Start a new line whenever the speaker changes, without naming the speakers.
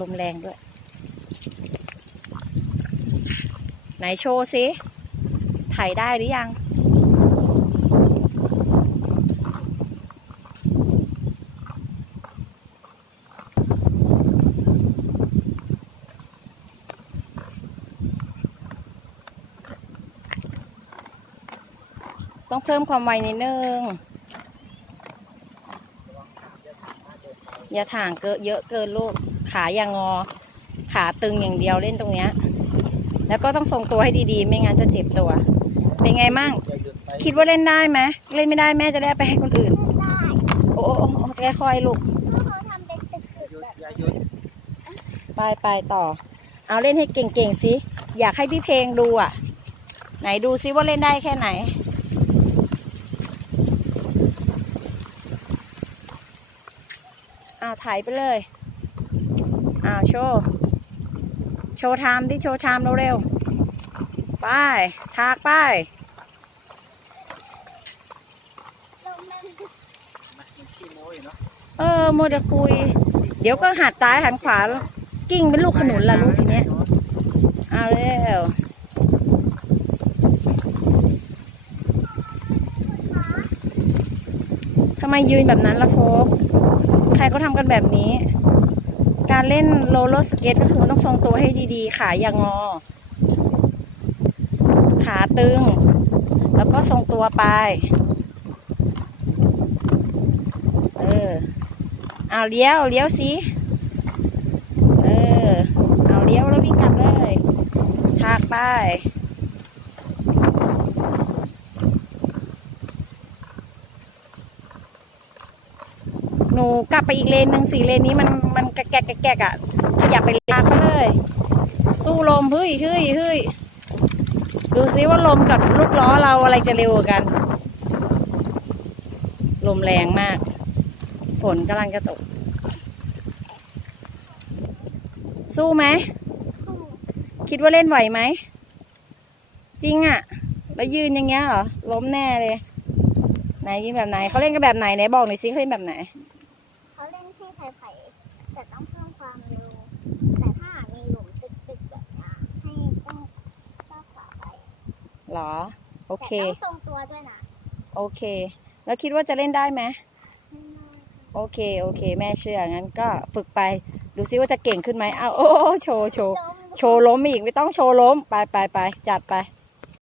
ลมแรงด้วย ไหนโชว์สิถ่ายได้หรือยัง ต้องเพิ่มความไวนิดนึง อย่าถ่างเกินเยอะเกินลูกขาอย่างงอ ขาตึงอย่างเดียวเล่นตรงเนี้ย แล้วก็ต้องทรงตัวให้ดีๆ ไม่งั้นจะเจ็บตัว เป็นไงมั่ง
อย่าหยุดไป
คิดว่าเล่นได้ไหมเล่นไม่ได้แม่จะได้เอาไปให้คนอื่น
ไม่ได้
โอ้โอ้โอ้ค่อยๆลูก
เพราะเขาทำเป็นตึก
หยุ
ๆ
ด
แบบ
อย่าหยุด
ไปไปต่อ เอาเล่นให้เก่งๆสิอยากให้พี่เพลงดูอะ ไหนดูซิว่าเล่นได้แค่ไหน อ้าวถ่ายไปเลยอ้าวโชว์โชว์ไทม์ที่โชว์ไทม์เร็วๆไปทากไป
ลงมัน
นะยังขี้โม้อยู่เอ
อโมเดลคุย เดี๋ยวก็หัดซ้ายหันขวา กิ้งเป็นลูกขนุนละลูกทีเนี้ยเอาเร็วทำไมยืนแบบนั้นล่ะโฟก ใครก็ทำกันแบบนี้ การเล่นโรลเลอร์สเก็ตก็คือมันต้องทรงตัวให้ดีๆ ขาอย่างงอ ขาตึง แล้วก็ทรงตัวไป เออ เอาเลี้ยวเลี้ยวสิเออ เอาเลี้ยวแล้ววิ่งกลับเลย ทากไป นูกลับไปอีกเลนหนึ่งสี่เลนนี้มันมันแกะแกะแกะแกะขยับไปลากไปเลย สู้ลมเฮ้ยเฮ้ยเฮ้ยดูซิว่าลมกับลูกล้อเราอะไรจะเร็วกัน ลมแรงมาก ฝนกำลังจะตก สู้ไหม คิดว่าเล่นไหวไหม จริงอะแล้วยืนอย่างเงี้ยเหรอ ล้มแน่เลย ไหนยืนแบบไหน เขาเล่นกันแบบไหน ไหนบอกหน่อยสิเขาเล่นแบบไหน
เขาเล่นที่ไผ่ๆ แต่ต้องเพิ่มความเร็ว แต่ถ้าหากมีหลุมตึกๆแบบนี้ให้ต้องก้าวขาไป
หรอ โอ
แต่
เค
ต้องทรงตัวด้วยนะ
โอเค แล้วคิดว่าจะเล่นได้ไหม
ไม่น่า
โอเค โอเค แม่เชื่อ งั้นก็ฝึกไป ดูซิว่าจะเก่งขึ้นไหมเอาโอ้โอ้โชว์ โชว์
ลม
โชว์ล้มอีก ไม่ต้องโชว์ล้ม ไปไปไปจัดไป